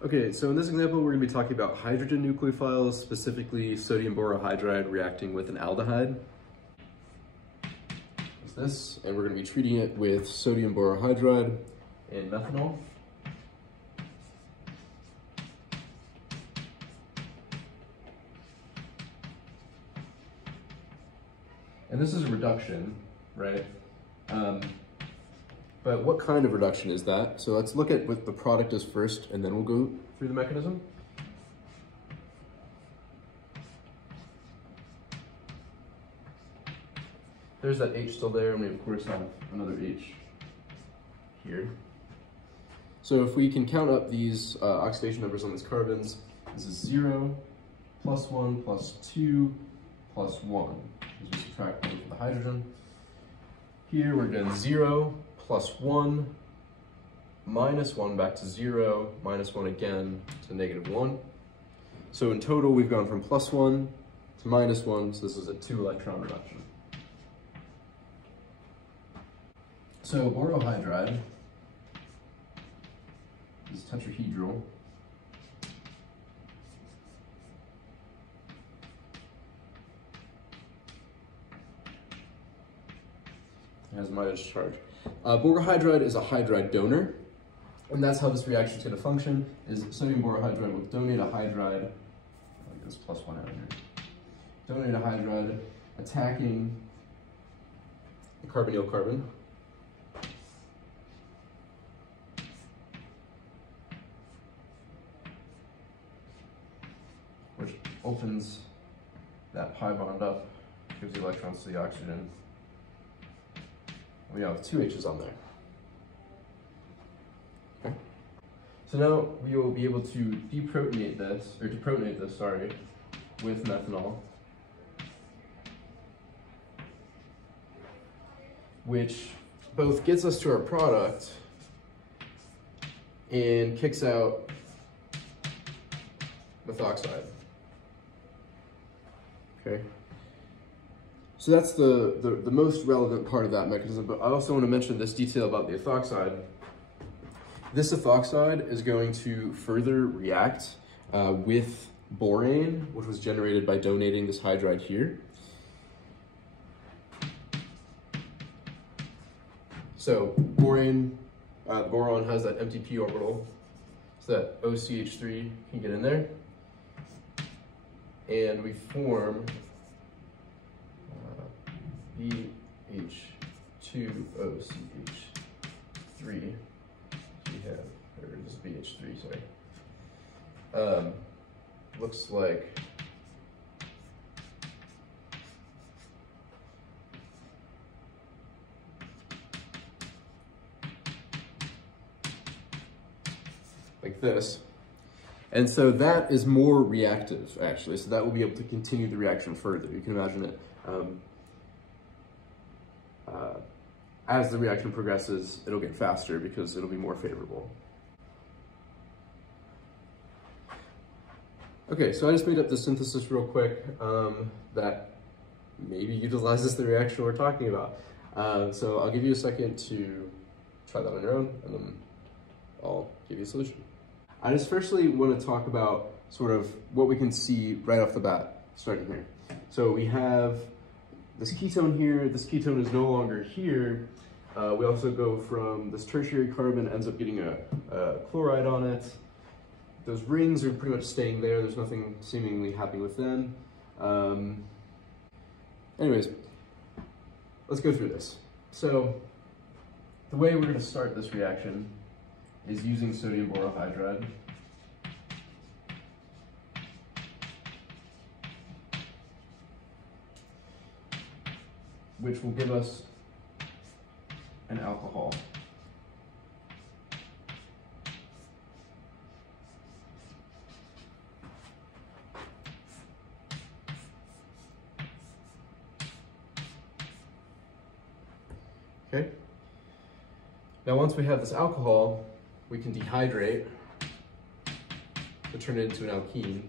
Okay, so in this example, we're going to be talking about hydrogen nucleophiles, specifically sodium borohydride reacting with an aldehyde. Is this, and we're going to be treating it with sodium borohydride and methanol. And this is a reduction, right? But what kind of reduction is that? So let's look at what the product is first, and then we'll go through the mechanism. There's that H still there, and we of course have another H here. So if we can count up these oxidation numbers on these carbons, this is 0, +1, +2, +1. As we subtract 1 from the hydrogen. Here we're doing 0, +1, -1 back to 0, -1 again to -1. So in total, we've gone from +1 to -1, so this is a 2-electron reduction. So borohydride is tetrahedral. It has a minus charge. Borohydride is a hydride donor, and that's how this reaction is going to function, is sodium borohydride will donate a hydride, I'll get this +1 out here, donate a hydride attacking the carbonyl carbon, which opens that pi bond up, gives the electrons to the oxygen. We have 2 H's on there. Okay. So now we will be able to deprotonate this, or deprotonate this, sorry, with methanol, which both gets us to our product and kicks out methoxide. Okay. So that's the most relevant part of that mechanism, but I also want to mention this detail about the ethoxide. This ethoxide is going to further react with borane, which was generated by donating this hydride here. So borane, the boron has that empty p orbital, so that OCH3 can get in there, and we form BH2OCH3. We have, or this is BH3, sorry. Looks like this. And so that is more reactive, actually. So that will be able to continue the reaction further. You can imagine it. As the reaction progresses, it'll get faster because it'll be more favorable. Okay, so I just made up this synthesis real quick that maybe utilizes the reaction we're talking about. So I'll give you a second to try that on your own, and then I'll give you a solution. I just firstly want to talk about sort of what we can see right off the bat, starting here. So we have this ketone here. This ketone is no longer here. We also go from this tertiary carbon, ends up getting a chloride on it. Those rings are pretty much staying there. There's nothing seemingly happening with them. Anyways, let's go through this. So the way we're going to start this reaction is using sodium borohydride. Which will give us an alcohol. Okay. Now once we have this alcohol, we can dehydrate to turn it into an alkene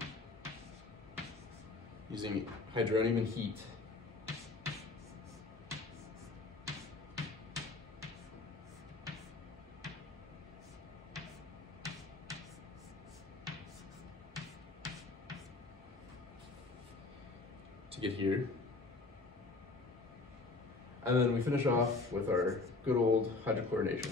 using hydronium and heat. to get here. And then we finish off with our good old hydrochlorination.